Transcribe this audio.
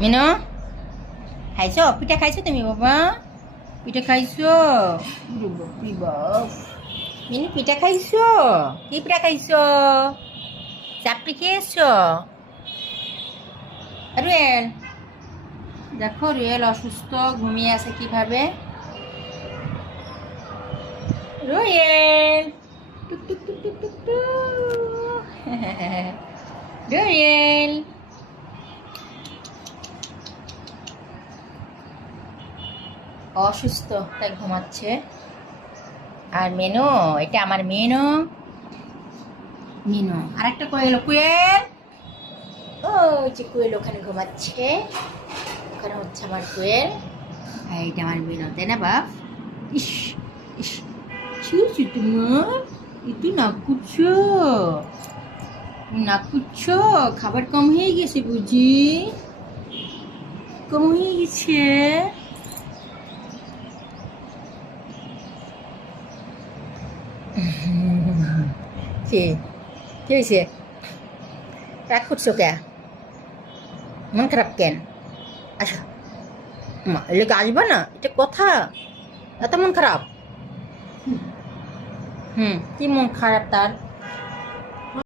মিনু খাইছো? পিঠা খাইছো তুমি বাবা? পিঠা খাইছো? বাপরে বাপ। মিনু পিঠা খাইছো? কি পিঠা খাইছো? চাপড়ি খেয়েছো? রুয়েল, দেখো রুয়েল অসুস্থ, ঘুমিয়ে আছে কিভাবে। রুয়েল, টুক টুক টুক টুক টুক টুক। রুয়েল অসুস্থ, তাই ঘুমাচ্ছে। আর মেনু, এটা আমার মেনু। মিনু আর একটা কোয়েল, কোয়েল ও যে কোয়েল ওখানে ঘুমাচ্ছে, ওখানে হচ্ছে আমার কোয়েল। আর এইটা আমার মিনু, তাই না বাপ? ইস ইস, ছি তোমার, একটু নাক কুচ্ছো, নাক কুচ্ছো, খাবার কম হয়ে গেছে বুঝি? কম হয়ে গেছে। কি কি হয়েছে? রাগ করছো কে? মন খারাপ কেন? আচ্ছা, মা এলাকা আসবা না, এটা কথা? এত মন খারাপ? কি মন খারাপ তার?